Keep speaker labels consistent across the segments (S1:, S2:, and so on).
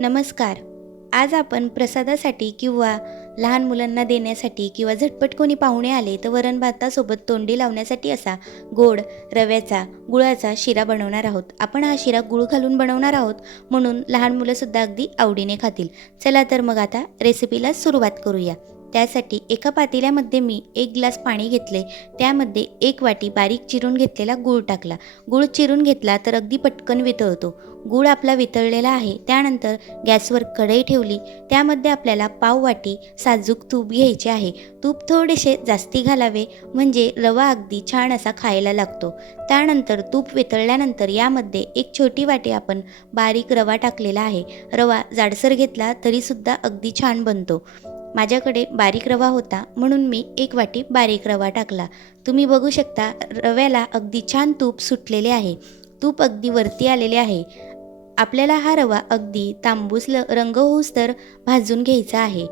S1: नमस्कार. आज आपण प्रसादासाठी किंवा लहान मुलांना देण्यासाठी किंवा झटपट कोणी पाहुणे आले तर वरण भातासोबत तोंडी लावण्यासाठी असा गोड रव्याचा गुळाचा शिरा बनवणार आहोत. आपण हा शिरा गुळ घालून बनवणार आहोत म्हणून लहान मुलंसुद्धा अगदी आवडीने खातील. चला तर मग आता रेसिपीला सुरुवात करूया. त्यासाठी एका पातेल्यामध्ये मी एक ग्लास पाणी घेतले. त्यामध्ये एक वाटी बारीक चिरून घेतलेला गूळ टाकला. गूळ चिरून घेतला तर अगदी पटकन वितळतो. गूळ आपला वितळलेला आहे. त्यानंतर गॅसवर कढई ठेवली. त्यामध्ये आपल्याला पाव वाटी साजूक तूप घ्यायचे आहे. तूप थोडेसे जास्ती घालावे म्हणजे रवा अगदी छान असा खायला लागतो. त्यानंतर तूप वितळल्यानंतर यामध्ये एक छोटी वाटी आपण बारीक रवा टाकलेला आहे. रवा जाडसर घेतला तरीसुद्धा अगदी छान बनतो. माझ्याकडे बारीक रवा होता म्हणून मी एक वाटी बारीक रवा टाकला. तुम्ही बघू शकता रव्याला अगदी छान तूप सुटलेले आहे. तूप अगदी वरती आलेले आहे. आपल्याला हा रवा अगदी तांबूस ल रंग होऊस तर भाजून घ्यायचा आहे.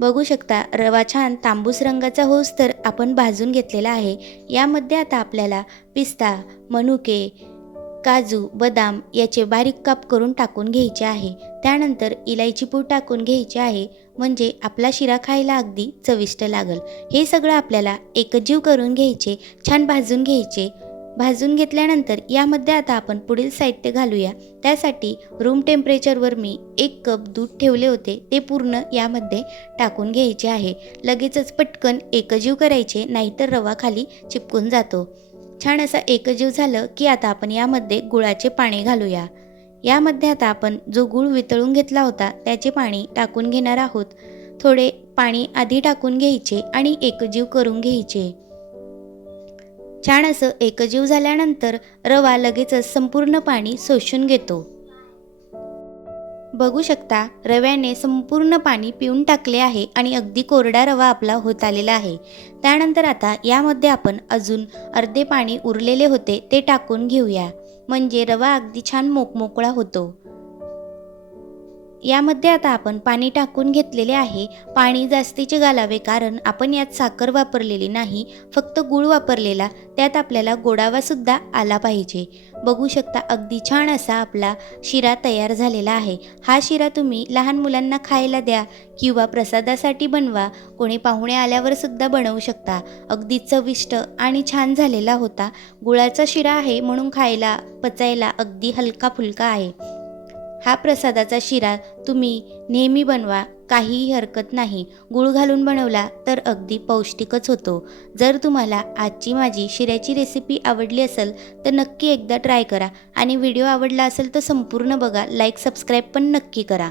S1: बघू शकता रवा छान तांबूस रंगाचा होऊस तर आपण भाजून घेतलेला आहे. यामध्ये आता आपल्याला पिस्ता मनुके काजू बदाम याचे बारीक काप करून टाकून घ्यायचे आहे. त्यानंतर इलायची पूड टाकून घ्यायची आहे. म्हणजे आपला शिरा खायला अगदी चविष्ट लागल. हे सगळं आपल्याला एकजीव करून घ्यायचे छान भाजून घ्यायचे. भाजून घेतल्यानंतर यामध्ये आता आपण पुढील साहित्य घालूया. त्यासाठी रूम टेम्परेचरवर मी एक कप दूध ठेवले होते. ते पूर्ण यामध्ये टाकून घ्यायचे आहे. लगेचच पटकन एकजीव करायचे नाहीतर रवा खाली चिपकून जातो. छान असं एकजीव झालं की आता आपण यामध्ये गुळाचे पाणी घालूया. यामध्ये आता आपण जो गूळ वितळून घेतला होता त्याचे पाणी टाकून घेणार आहोत. थोडे पाणी आधी टाकून घ्यायचे आणि एकजीव करून घ्यायचे. छान असं एकजीव झाल्यानंतर रवा लगेचच संपूर्ण पाणी शोषून घेतो. बघू शकता रव्याने संपूर्ण पाणी पिऊन टाकले आहे आणि अगदी कोरडा रवा आपला होत आलेला आहे. त्यानंतर आता यामध्ये आपण अजून अर्धे पाणी उरलेले होते ते टाकून घेऊया. म्हणजे रवा अगदी छान मोकमोकळा होतो. यामध्ये आता आपण पाणी टाकून घेतलेले आहे. पाणी जास्तीचे घालावे कारण आपण यात साखर वापरलेली नाही फक्त गूळ वापरलेला. त्यात आपल्याला गोडावासुद्धा आला पाहिजे. बघू शकता अगदी छान असा आपला शिरा तयार झालेला आहे. हा शिरा तुम्ही लहान मुलांना खायला द्या किंवा प्रसादासाठी बनवा. कोणी पाहुणे आल्यावर सुद्धा बनवू शकता. अगदी चविष्ट आणि छान झालेला होता. गुळाचा शिरा आहे म्हणून खायला पचायला अगदी हलका फुलका आहे. हा प्रसादाचा शिरा तुम्ही नेहमी बनवा काहीही हरकत नाही. गूळ घालून बनवला तर अगदी पौष्टिकच होतो. जर तुम्हाला आजची माझी शिऱ्याची रेसिपी आवडली असेल तर नक्की एकदा ट्राय करा. आणि व्हिडिओ आवडला असेल तर संपूर्ण बघा लाईक सबस्क्राईब पण नक्की करा.